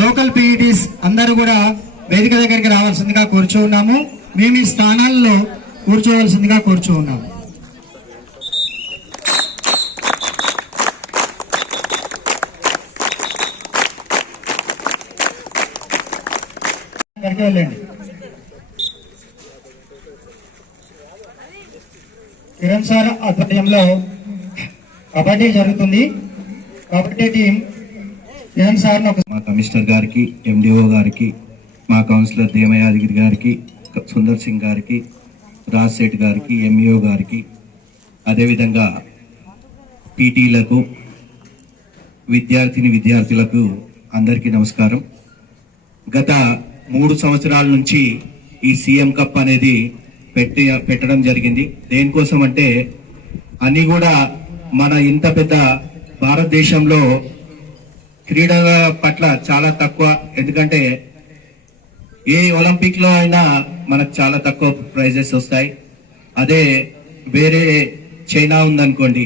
Local PETs అందరూ కూడా వేదిక దగ్గరికి రావాల్సిందిగా కూర్చో ఉన్నాము. మేము ఈ స్థానాల్లో కూర్చోవలసిందిగా కూర్చో ఉన్నాము. అక్కడికి వెళ్ళండి. కిరణ్ సార్ ఆధ్వర్యంలో కబడ్డీ జరుగుతుంది. కబడ్డీ టీం సార్ మా కమిషనర్ గారికి ఎండిఓ గారికి మా కౌన్సిలర్ దేమయాదగిరి గారికి సుందర్ సింగ్ గారికి రాజ్ గారికి ఎంఈఓ గారికి అదేవిధంగా పీటీలకు విద్యార్థిని విద్యార్థులకు అందరికీ నమస్కారం. గత మూడు సంవత్సరాల నుంచి ఈ సీఎం కప్ అనేది పెట్టి పెట్టడం జరిగింది. దేనికోసం అంటే అన్నీ కూడా మన ఇంత పెద్ద భారతదేశంలో క్రీడల పట్ల చాలా తక్కువ. ఎందుకంటే ఏ ఒలింపిక్లో అయినా మనకు చాలా తక్కువ ప్రైజెస్ వస్తాయి. అదే వేరే చైనా ఉందనుకోండి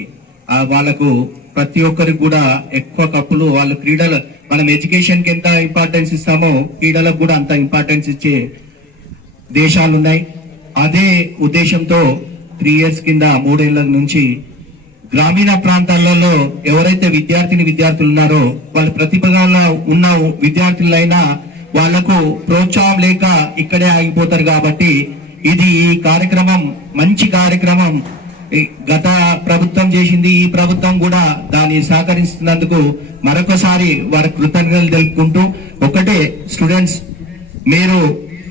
ఆ వాళ్ళకు ప్రతి ఒక్కరికి కూడా ఎక్కువ కప్పులు వాళ్ళు క్రీడలు మనం ఎడ్యుకేషన్కి ఎంత ఇంపార్టెన్స్ ఇస్తామో క్రీడలకు కూడా అంత ఇంపార్టెన్స్ ఇచ్చే దేశాలు ఉన్నాయి అదే ఉద్దేశంతో త్రీ ఇయర్స్ కింద మూడేళ్ళ నుంచి గ్రామీణ ప్రాంతాలలో ఎవరైతే విద్యార్థిని విద్యార్థులు ఉన్నారో వాళ్ళ ప్రతిభగా ఉన్న విద్యార్థులైనా వాళ్ళకు ప్రోత్సాహం లేక ఇక్కడే ఆగిపోతారు కాబట్టి ఇది ఈ కార్యక్రమం మంచి కార్యక్రమం. గత ప్రభుత్వం చేసింది ఈ ప్రభుత్వం కూడా దాన్ని సహకరిస్తున్నందుకు మరొకసారి వారి కృతజ్ఞతలు తెలుపుకుంటూ ఒకటే స్టూడెంట్స్ మీరు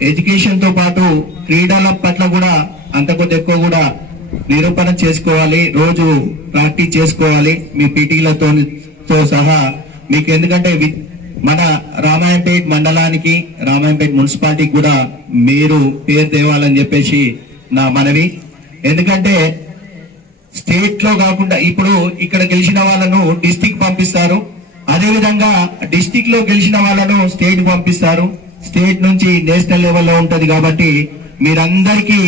ఎడ్యుకేషన్తో పాటు క్రీడల పట్ల కూడా అంత కొద్ది ఎక్కువ కూడా నిరూపణ చేసుకోవాలి రోజు ప్రాక్టీస్ చేసుకోవాలి మీ పీటీలతో తో సహా. మీకు ఎందుకంటే మన రామాయణపేట మండలానికి రామాయణపేట మున్సిపాలిటీకి కూడా మీరు పేరు తేవాలని చెప్పేసి నా మనవి. ఎందుకంటే స్టేట్లో కాకుండా ఇప్పుడు ఇక్కడ గెలిచిన వాళ్ళను డిస్టిక్ పంపిస్తారు. అదేవిధంగా డిస్టిక్లో గెలిచిన వాళ్ళను స్టేట్ పంపిస్తారు. స్టేట్ నుంచి నేషనల్ లెవెల్లో ఉంటది కాబట్టి మీరందరికీ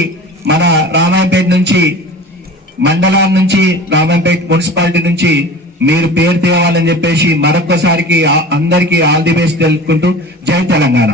మన రామాయంపేట నుంచి మండలం నుంచి రామాయంపేట మున్సిపాలిటీ నుంచి మీరు పేరు తేవాలని చెప్పేసి మరొకసారికి అందరికీ ఆల్ ది బెస్ట్ తెలుపుకుంటూ జై తెలంగాణ.